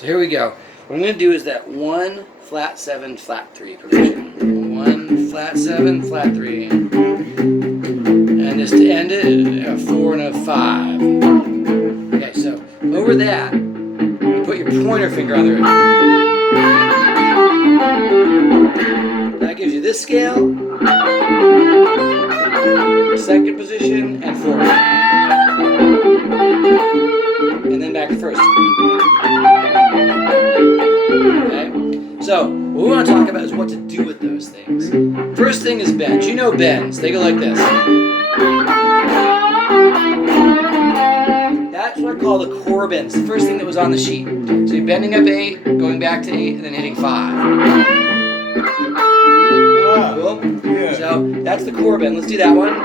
So here we go. What I'm going to do is that 1 flat 7 flat 3 progression. 1 flat 7 flat 3. And just to end it, a 4 and a 5. Okay, so over that, you put your pointer finger on the root. That gives you this scale, second position, and fourth. And then back to first. Okay? So, what we want to talk about is what to do with those things. First thing is bends. You know bends. They go like this. That's what I call the core bends. The first thing that was on the sheet. So you're bending up 8, going back to 8, and then hitting 5. Cool? Yeah. So, that's the core bend. Let's do that one.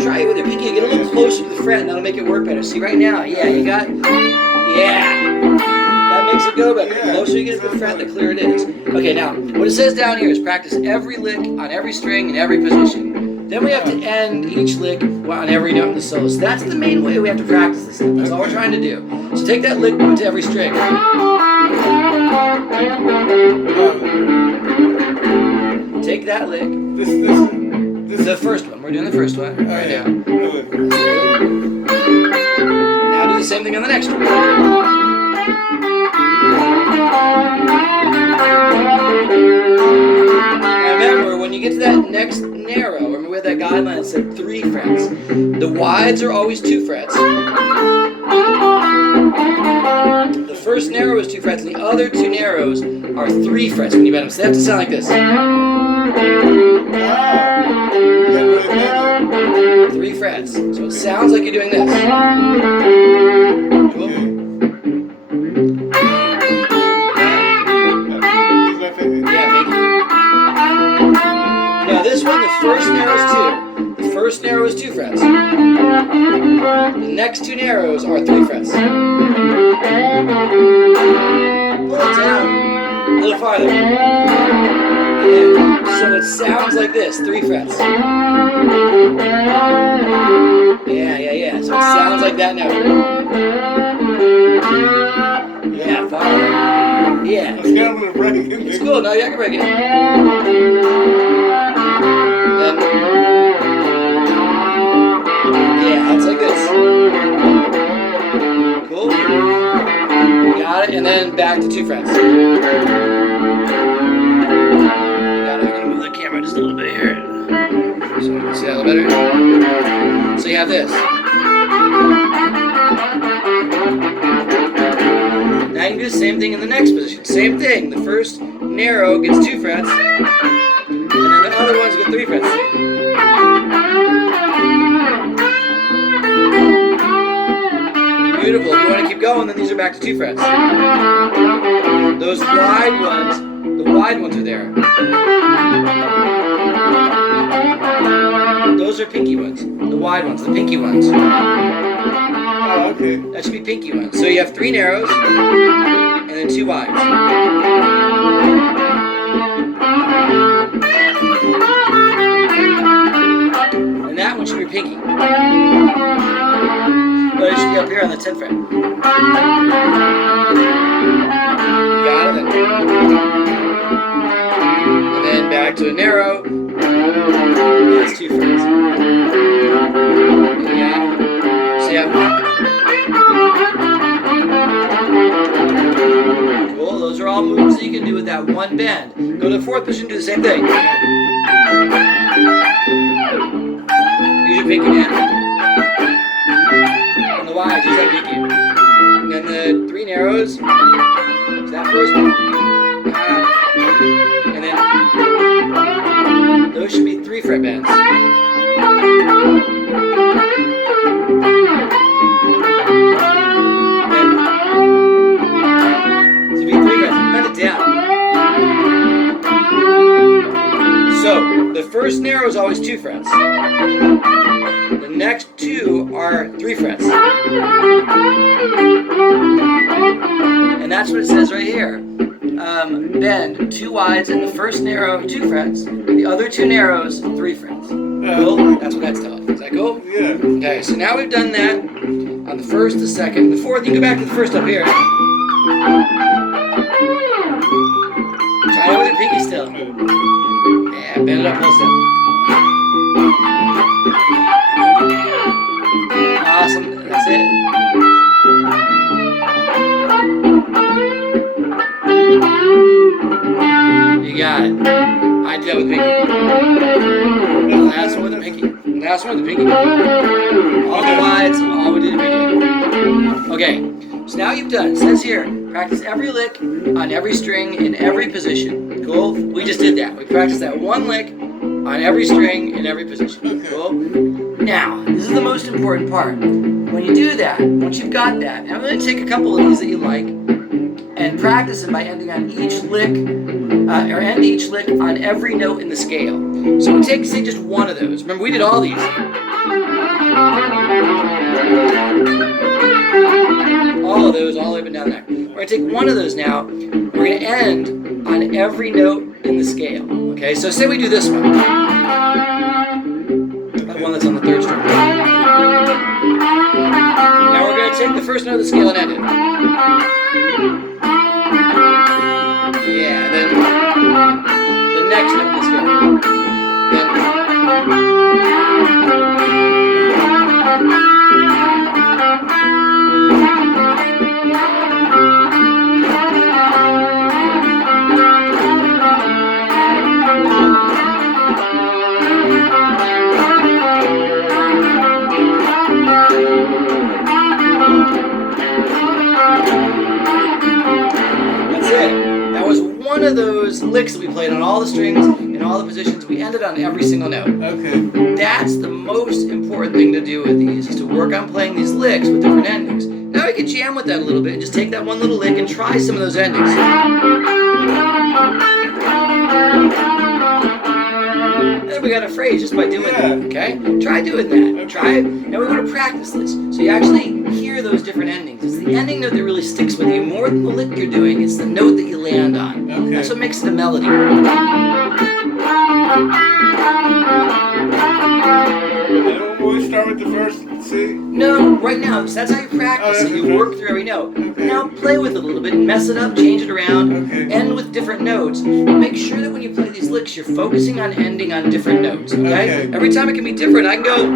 Try it with your pinky, get a little closer to the fret, and that'll make it work better. See right now, yeah, you got, that makes it go better. The closer you get to the fret, the clearer it is. Okay, now, what it says down here is practice every lick on every string in every position. Then we have to end each lick on every note in the solo. So that's the main way we have to practice this stuff. That's all we're trying to do. So take that lick to every string. Take that lick. The first one. We're doing the first one right now. Now do the same thing on the next one. Now remember, when you get to that next narrow, remember we had that guideline that said 3 frets. The wides are always 2 frets. The first narrow is 2 frets, and the other 2 narrows are 3 frets when you bend them. So they have to sound like this. 3 frets. So it sounds like you're doing this. Cool. Yeah, thank you. Now this one, the first narrow is 2. The first narrow is 2 frets. The next 2 narrows are 3 frets. Pull it down a little farther. So it sounds like this, 3 frets. Yeah. So it sounds like that now. Yeah, farther. Yeah. It's cool. No, yeah, I can break it. Then, yeah, it's like this. Cool. Got it, and then back to 2 frets. Just a little bit here. So you can see that a little better. So you have this. Now you can do the same thing in the next position. Same thing. The first narrow gets 2 frets, and then the other ones get 3 frets. Beautiful. If you want to keep going, then these are back to 2 frets. Those wide ones, the wide ones are there. Those are pinky ones. The wide ones, the pinky ones. Oh, okay. That should be pinky ones. So you have 3 narrows and then 2 wides. And that one should be pinky. But it should be up here on the 10th fret. You got it? And then back to a narrow. That's 2 frets. Yeah. So you have. Cool. Those are all moves that you can do with that one bend. Go to the 4th position, do the same thing. Use your pinky man. On the wide, use that pinky. And then the 3 narrows. Is that first one? And then those should be 3 fret bends. Should be 3 frets. Bend it down. So the first narrow is always 2 frets. The next 2 are 3 frets. And that's what it says right here. Bend 2 wides in the first narrow 2 frets, the other 2 narrows 3 frets. Cool? That's what that's telling. Is that cool? Yeah. Okay, so now we've done that on on the first, the second, the fourth. You can go back to the first up here. Try it with your pinky still. Yeah, bend it up a little step. Awesome, that's it. You got it. I did that with pinky. Last one with the pinky. Last one with the pinky. All the wides, all we did the pinky. Okay, so now you've done, it says here, practice every lick on every string in every position. Cool? We just did that. We practiced that one lick on every string in every position. Cool? Now, this is the most important part. When you do that, once you've got that, I'm going to take a couple of these that you like and practice them by ending on each lick, or end each lick on every note in the scale. So we take, say, just one of those. Remember, we did all these. All of those, all the way up and down there. We're going to take one of those now. We're going to end on every note in the scale. Okay, so say we do this one. That one that's on the third string. Now we're going to take the first note of the scale and end it. Yeah, then the next note of the scale. One of those licks that we played on all the strings in all the positions, we ended on every single note. Okay. That's the most important thing to do with these, is to work on playing these licks with different endings. Now we can jam with that a little bit and just take that one little lick and try some of those endings. And then we got a phrase just by doing that, okay? Try doing that. Okay. Try it. Now we want to practice this, so you actually hear those different endings. It's the ending note that really sticks with you. More than the lick you're doing, it's the note that you land on. Okay. That's what makes it a melody. I don't always start with the first C? No, right now, so that's how you practice it. You work through every note. Okay. Now play with it a little bit, mess it up, change it around, Okay. end with different notes. Make sure that when you play these licks, you're focusing on ending on different notes, okay? Okay. Every time it can be different. I can go...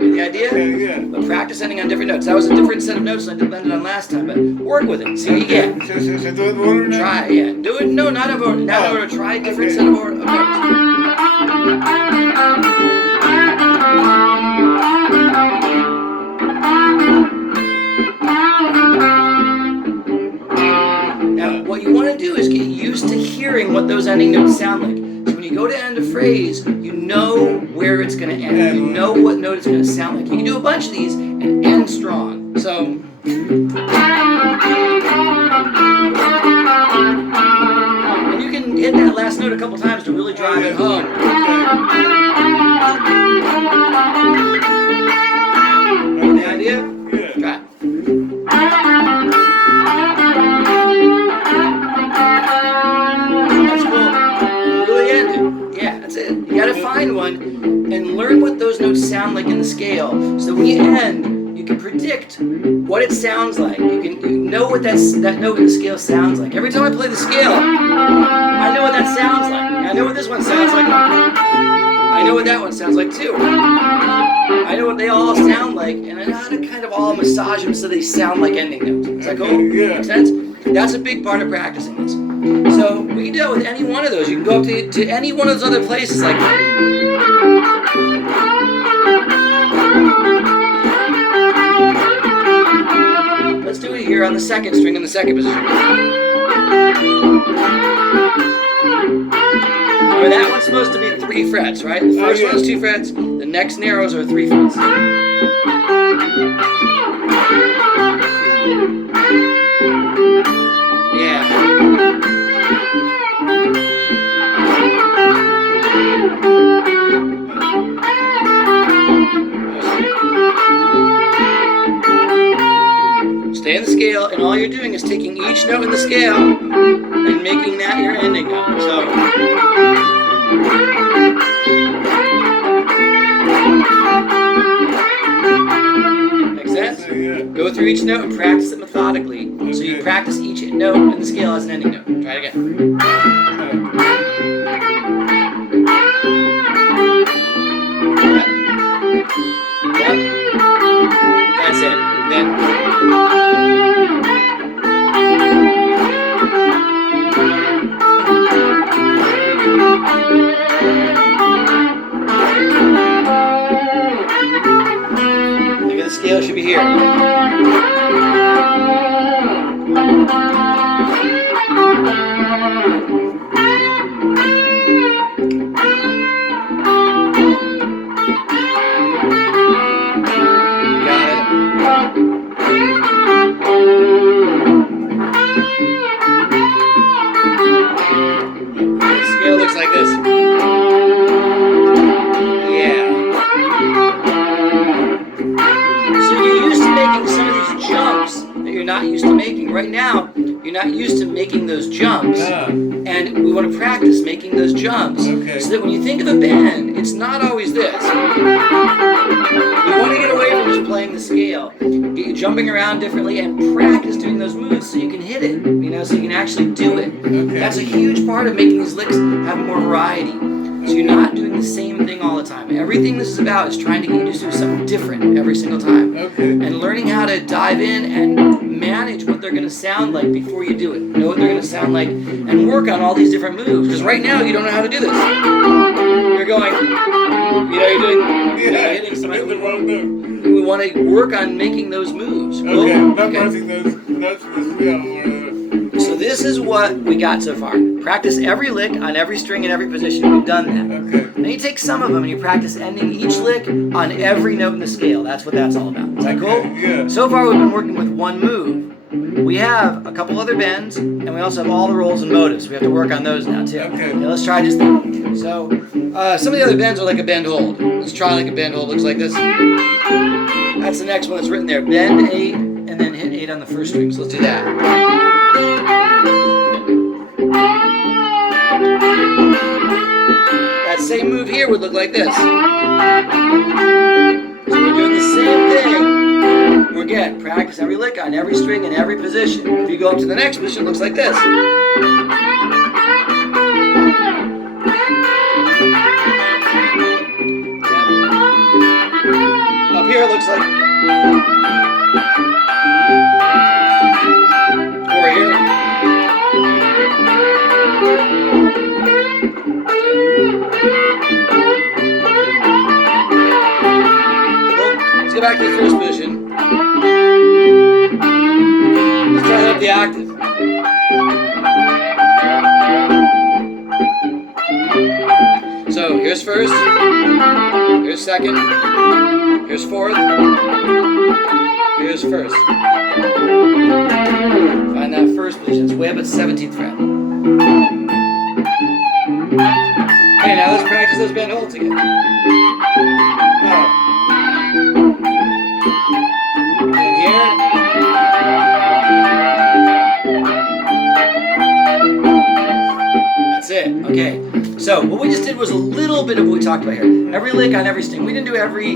The idea? Yeah. But practice ending on different notes. That was a different set of notes than I ended on last time, but work with it. See what you get. So do it in order now? Try, yeah. Do it, no, not in order. Not in order. Try a different set of notes. Now, what you want to do is get used to hearing what those ending notes sound like. So when you go to end a phrase, you know where it's going to end. You know what note it's going to sound like. You can do a bunch of these and end strong. So... and you can hit that last note a couple times to really drive it home. The idea? Yeah. Try it. That's cool. Really end it. Yeah, that's it. You gotta find one and learn what those notes sound like in the scale. So when you end, you can predict what it sounds like. You know what that note in the scale sounds like. Every time I play the scale, I know what that sounds like. I know what this one sounds like. I know what that one sounds like too. I know what they all sound like, and I know how to kind of all massage them so they sound like ending notes. Is that cool? Yeah. Make sense? That's a big part of practicing this. So we can do it with any one of those. You can go up to any one of those other places like... Let's do it here on the second string in the second position. Remember, that one's supposed to be 3 frets, right? The first one is 2 frets. The next narrows are 3 frets. Yeah. Stay in the scale, and all you're doing is taking each note in the scale and making that your ending note. So... through each note and practice it methodically. Okay. So you practice each note in the scale as an ending note. Try it again. Yep. That's it. Then. Look at the scale, should be here. Right now, you're not used to making those jumps, and we want to practice making those jumps, so that when you think of a bend, it's not always this. We want to get away from just playing the scale, get you jumping around differently, and practice doing those moves so you can hit it, so you can actually do it. That's a huge part of making these licks have more variety. So you're not doing the same thing all the time. Everything this is about is trying to get you to do something different every single time. And learning how to dive in and manage what they're going to sound like before you do it. Know what they're going to sound like and work on all these different moves. Because right now you don't know how to do this. You're going, you're hitting somebody. We want to work on making those moves. Memorizing those notes in the scale. So this is what we got so far. Practice every lick on every string in every position. We've done that. Then you take some of them and you practice ending each lick on every note in the scale. That's what that's all about. Is that cool? Yeah. So far we've been working with one move. We have a couple other bends, and we also have all the rolls and motives. We have to work on those now too. Let's try just that. So some of the other bends are like a bend hold. Let's try like a bend hold. Looks like this. That's the next one that's written there. Bend 8 and then hit 8 on the first string. So let's do that. That same move here would look like this. So we're doing the same thing. Again, practice every lick on every string in every position. If you go up to the next position, it looks like this. Up here it looks like. Or here. Let's go back to the first position. Let's try up the octave. So here's first, here's second, here's fourth, here's first. Find that first position. It's way up at 17th fret. Okay, now let's practice those bend holds again. And here. That's it. Okay. So what we just did was a little bit of what we talked about here. Every lick on every string. We didn't do every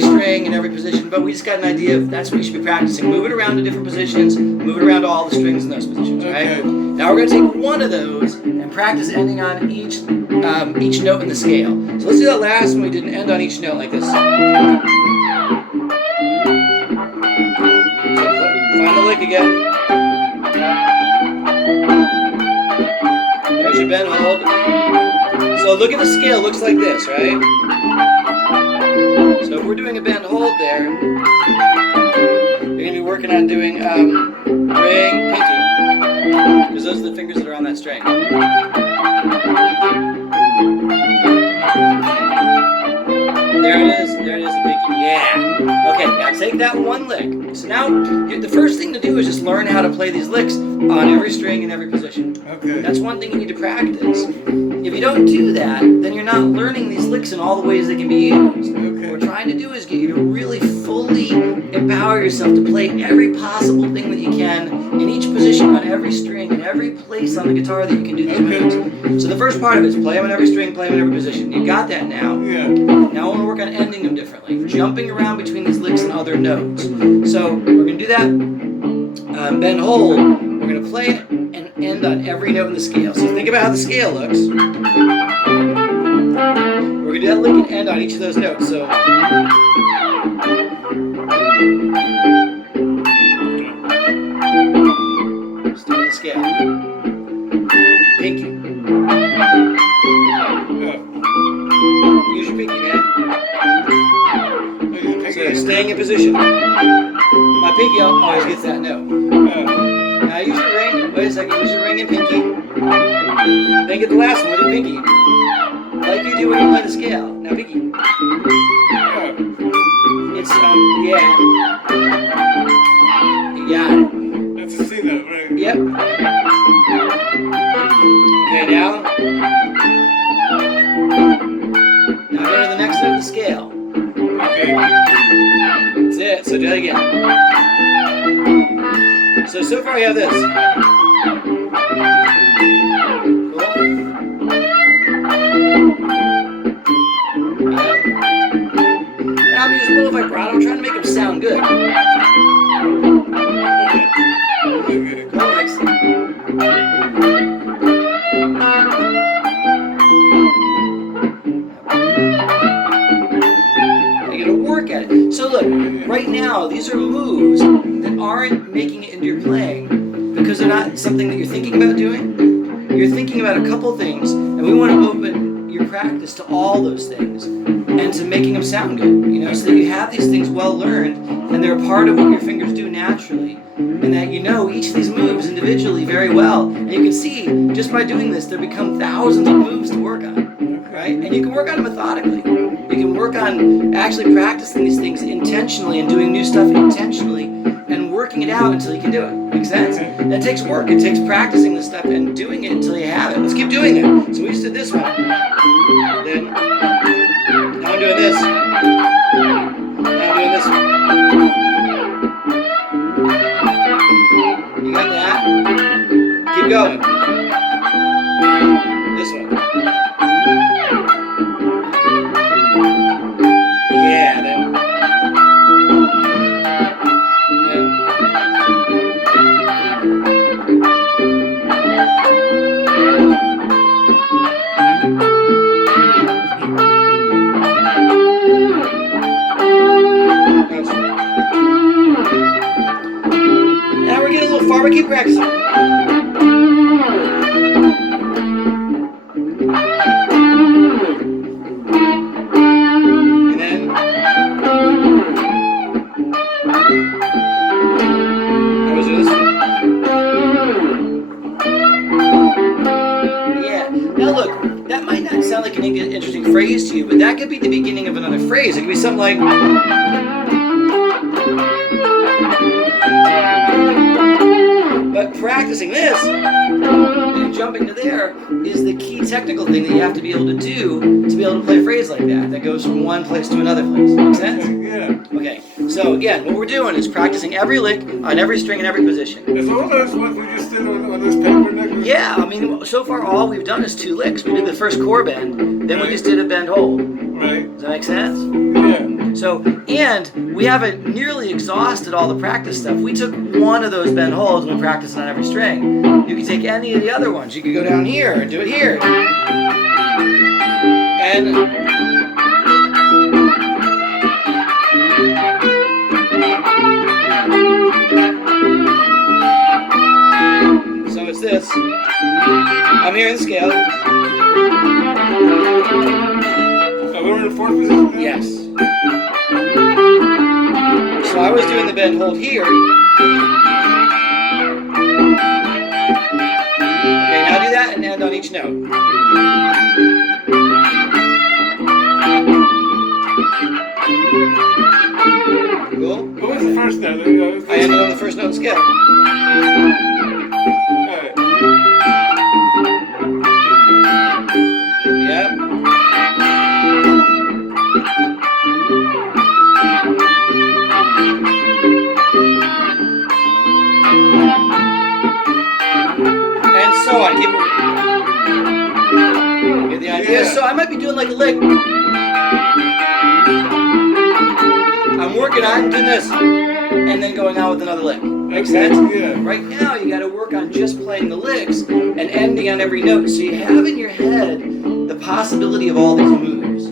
string and every position, but we just got an idea of that's what you should be practicing. Move it around to different positions. Move it around to all the strings in those positions. Right? Now we're going to take one of those and practice ending on each note in the scale. So let's do that last one we did, an end on each note like this. So find the lick again. There's your bend hold. So look at the scale, looks like this, right? So if we're doing a bend hold there, you're going to be working on doing ring, pinky, because those are the fingers that are on that string. There it is, the pinky, yeah. Okay, now take that one lick. So now, the first thing to do is just learn how to play these licks on every string in every position. That's one thing you need to practice. If you don't do that, then you're not learning these licks in all the ways they can be used. What we're trying to do is get you to really fully empower yourself to play every possible thing that you can in each position, on every string, in every place on the guitar that you can do these moves. So the first part of it is play them on every string, play them in every position. You got that now. Now I want to work on ending them differently. Jumping around between these licks licks and other notes. So we're going to do that. Bend hold. We're going to play it and end on every note in the scale. So think about how the scale looks. We're going to do that lick and end on each of those notes. So start the scale. Pinky. Use your pinky, man. So staying in position. My pinky always gets that note. Now use your ring. Wait a second. Use your ring and pinky. Then get the last one with your pinky. Like you do when you play the scale. Now pinky. It's yeah. You got it. That's a C note, right? Yep. Okay, now. Now go to the next note of the scale. Okay. That's it. So do that again. So far you have this. Cool. Yep. And I'm using a little vibrato. I'm trying to make them sound good. Cool, excellent. You gotta work at it. So look, right now, these are moves that aren't making it into your playing because they're not something that you're thinking about doing. You're thinking about a couple things, and we want to open your practice to all those things and to making them sound good, so that you have these things well learned and they're a part of what your fingers do naturally, and that you know each of these moves individually very well. And you can see, just by doing this, there become thousands of moves to work on, right? And you can work on it methodically. You can work on actually practicing these things intentionally and doing new stuff intentionally and working it out until you can do it. Make sense? And it takes work. It takes practicing this stuff and doing it until you have it. Let's keep doing it. So we just did this one. Then, now I'm doing this. Now I'm doing this one. You got that? Keep going. This one. Yeah, then. Now we're getting a little far, but keep practicing. Interesting phrase to you, but that could be the beginning of another phrase. It could be something like, but practicing this and jumping to there is the key technical thing that you have to be able to do to be able to play a phrase like that goes from one place to another place. Make sense? Yeah. Okay, so again, what we're doing is practicing every lick on every string in every position. Is all those ones we just did on this paper, Nick? Yeah, I mean, so far all we've done is 2 licks. We did the first core bend, then we just did a bend hold. Right. Does that make sense? Yeah. So, and we haven't nearly exhausted all the practice stuff. We took one of those bend holds and we practiced on every string. You can take any of the other ones. You could go down here and do it here. And so it's this. I'm here in the scale. We're in the 4th position now? Yes. So I was doing the bend hold here. Okay, now do that and end on each note. Cool? What was the first note? I ended on the first note of the scale. Alright. Yep. And so on. Keep get the idea? Yeah. So I might be doing like a lick. I'm working working on doing this and then going on with another lick. Make sense? Yeah. Right now, you got to work on just playing the licks and ending on every note, so you have in your head the possibility of all these moves.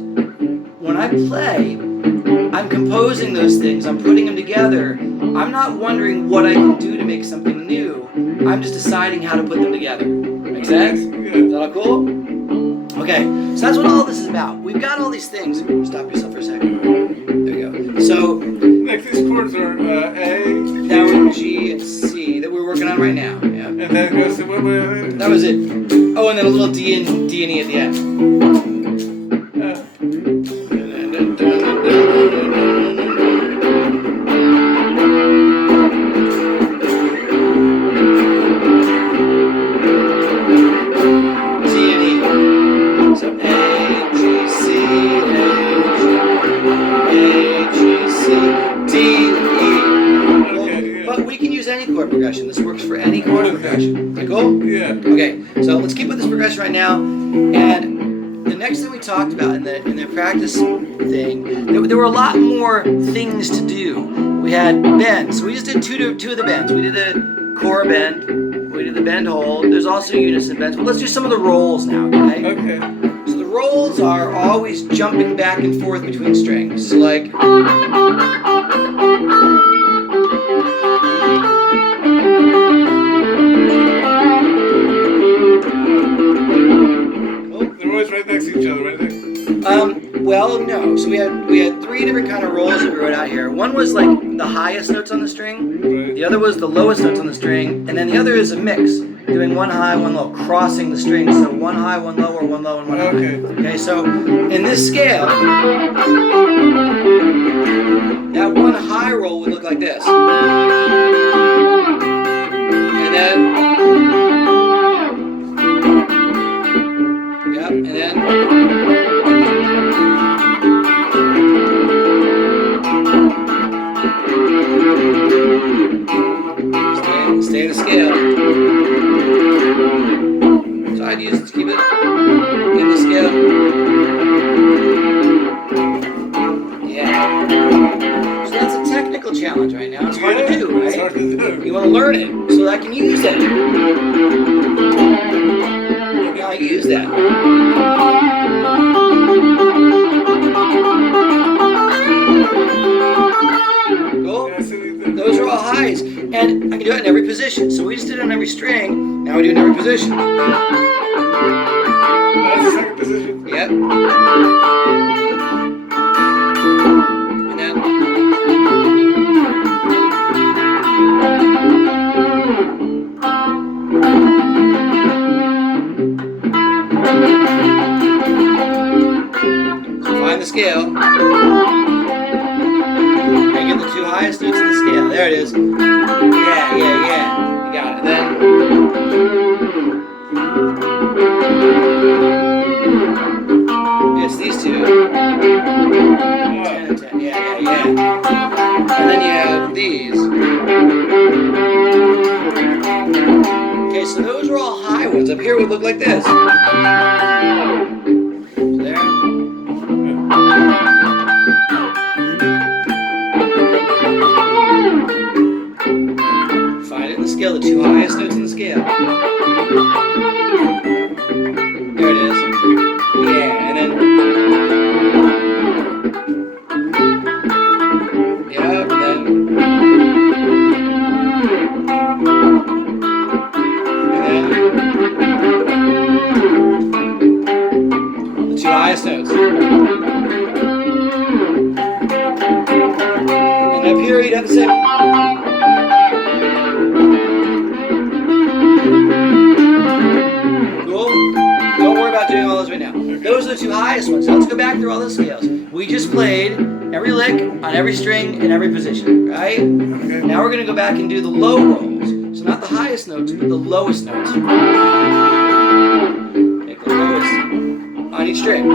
When I play, I'm composing those things, I'm putting them together. I'm not wondering what I can do to make something new. I'm just deciding how to put them together. Make sense? Is that all cool? Okay, so that's what all this is about. We've got all these things. Stop yourself for a second. There you go. So, like these chords are A, that was G and C that we're working on right now. Yeah. and then it goes to what? That was it. Oh, and then a little D and E at the end. Progression. This works for any chord progression. Is that cool? Yeah. Okay, so let's keep with this progression right now. And the next thing we talked about in the practice thing, there were a lot more things to do. We had bends. So we just did two of the bends. We did a core bend. We did the bend hold. There's also unison bends. But let's do some of the rolls now, okay? Okay. So the rolls are always jumping back and forth between strings. So like... Right next to each other, right there. Well, no. So we had three different kind of rolls that we wrote out here. One was like the highest notes on the string. Right. The other was the lowest notes on the string, and then the other is a mix, doing one high, one low, crossing the strings. So one high, one low, or one low and one high. Okay. So in this scale, that one high roll would look like this, and then. And then stay in the scale. So I'd use it to keep it in the scale. Yeah. So that's a technical challenge right now. It's hard to do, right? It's hard to do. You want to learn it so that I can use it. I use that. Cool? Those are all highs. And I can do it in every position. So we just did it on every string. Now we do it in every position. That's the second position. Yep. And then... Find the scale. And get the two highest notes in the scale. There it is. Yeah. You got it. Then it's these two. 10 and 10. Yeah. And then you have these. Okay, so those are all high ones. Up here would look like this. Scale, the two highest notes in the scale. There it is. Yeah, and then... Yep, and then... And then... The two highest notes. And up here you'd have the same... Those are the two highest ones. So let's go back through all the scales. We just played every lick on every string in every position, right? Okay. Now we're going to go back and do the low rolls. So not the highest notes, but the lowest notes. Take the lowest on each string.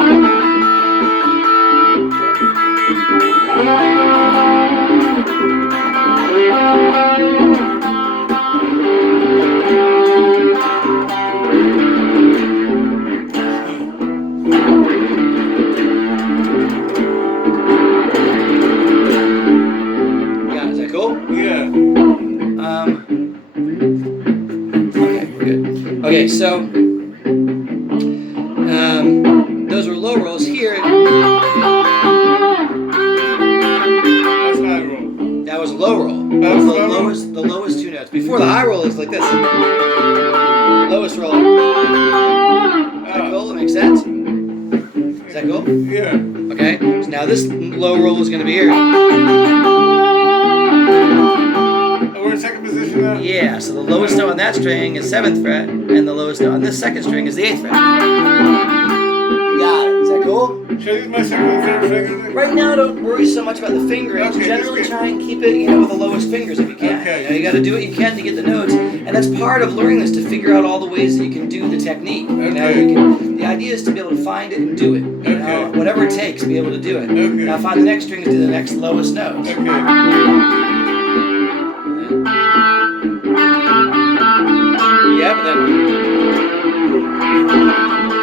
Okay, so those were low rolls here. That's high roll. That was a low roll. That's the low roll? lowest two notes. Before the high roll is like this. Lowest roll. Is that cool? That makes sense? Is that cool? Yeah. Okay. So now this low roll is going to be here. Oh, we're in second position now? Yeah. So the lowest note on that string is 7th fret, and the lowest note on this second string is the 8th fret. Got it. Is that cool? Should I use my second and third finger? Right now, don't worry so much about the fingering. Okay, Generally, just try and keep it, with the lowest fingers if you can. Okay. You got to do what you can to get the notes, and that's part of learning this, to figure out all the ways that you can do the technique. Okay. The idea is to be able to find it and do it. Okay. Whatever it takes, be able to do it. Okay. Now, find the next strings, do the next lowest notes. Okay. Yeah, but then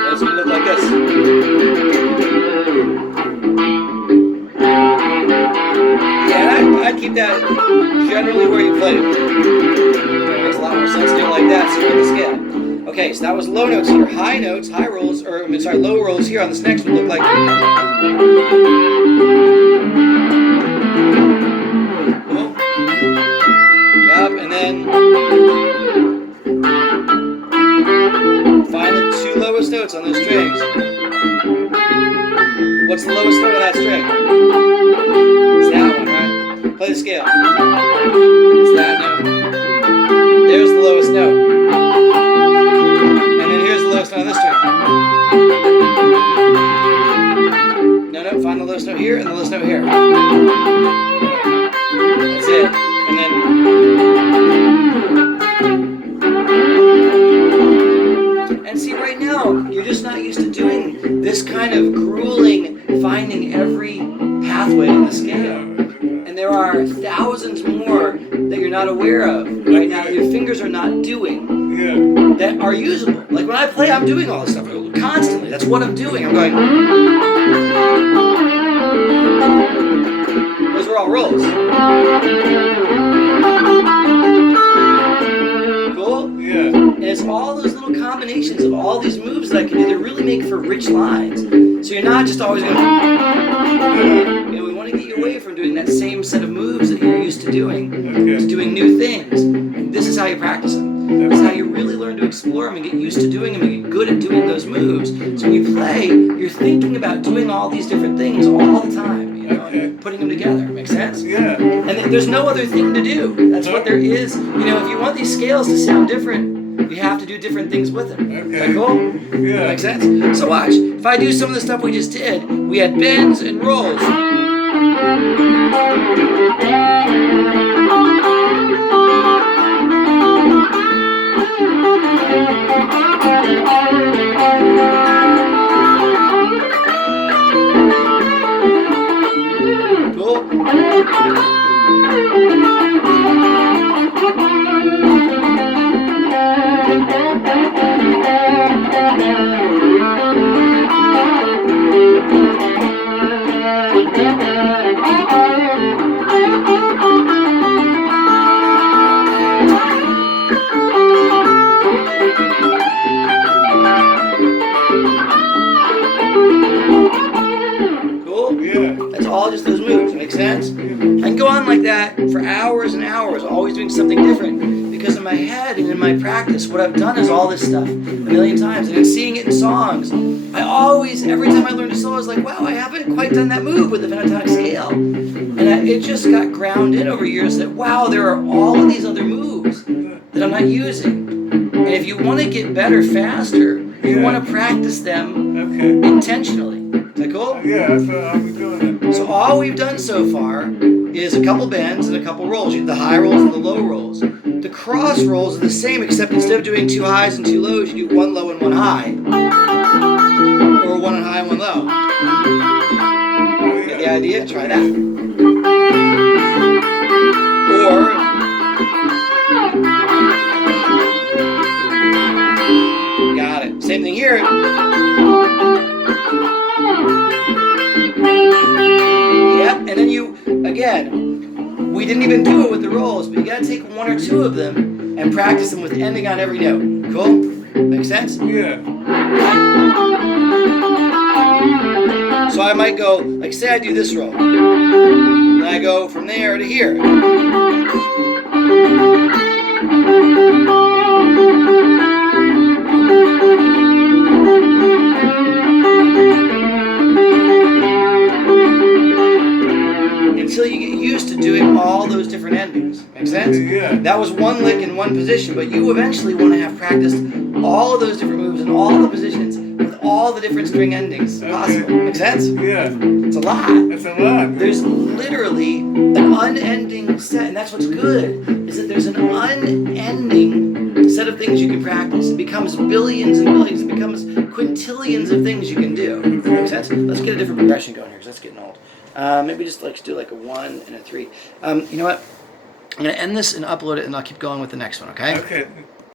that's gonna look like this. I'd keep that generally where you played it. It makes a lot more sense to do it like that, so you're in the scale. Okay, so that was low notes here. High notes, low rolls here on this next would look like. Cool. Yep, and then find the two lowest notes on those strings. What's the lowest note on that string? It's that one, right? Play the scale. It's that note. There's the lowest note. And then here's the lowest note on this string. No, find the lowest note here and the lowest note here. That's it. And then see, right now, you're just not used to doing this kind of grueling, finding every pathway in the scale. And there are thousands more that you're not aware of right now that your fingers are not doing that are usable. Like when I play, I'm doing all this stuff constantly. That's what I'm doing. I'm going. Those are all rolls. Cool? Yeah. And it's all those little combinations of all these moves that I can do that really make for rich lines. So you're not just always going to... we want to get you away from doing that same set of moves that you're used to doing. To doing new things. And this is how you practice them. This is how you really learn to explore them and get used to doing them and get good at doing those moves. So when you play, you're thinking about doing all these different things all the time. And putting them together. Makes sense? Yeah. And there's no other thing to do. That's what there is. If you want these scales to sound different, you have to do different things with them. Okay. Is that cool? Yeah. Makes sense? So watch. If I do some of the stuff we just did, we had bends and rolls. Cool? All just those moves. Make sense? I can go on like that for hours and hours, always doing something different. Because in my head and in my practice, what I've done is all this stuff a million times. And in seeing it in songs, I always, every time I learned a solo, I was like, wow, I haven't quite done that move with the pentatonic scale. And it just got ground in over years that, wow, there are all of these other moves that I'm not using. And if you want to get better faster, you want to practice them intentionally. Is that cool? Yeah, that's what I'll be doing. So all we've done so far is a couple bends and a couple rolls. You do the high rolls and the low rolls. The cross rolls are the same, except instead of doing 2 highs and 2 lows, you do 1 low and 1 high. Or 1 high and 1 low. Get the idea? Try that. Or... got it. Same thing here. Yep, and then again, we didn't even do it with the rolls, but you gotta take 1 or 2 of them and practice them with ending on every note. Cool? Make sense? Yeah. So I might go, like say I do this row. And I go from there to here. Until you get used to doing all those different endings. Make sense? Yeah. That was one lick in one position, but you eventually want to have practiced all of those different moves and all the positions with all the different string endings possible. Make sense? Yeah. It's a lot. That's a lot. There's literally an unending set, and that's what's good, is that there's an unending set of things you can practice. It becomes billions and billions. It becomes quintillions of things you can do. Make sense? Let's get a different progression going here, because that's getting old. Maybe just like do like a 1 and a 3. You know what? I'm going to end this and upload it, and I'll keep going with the next one, okay? Okay.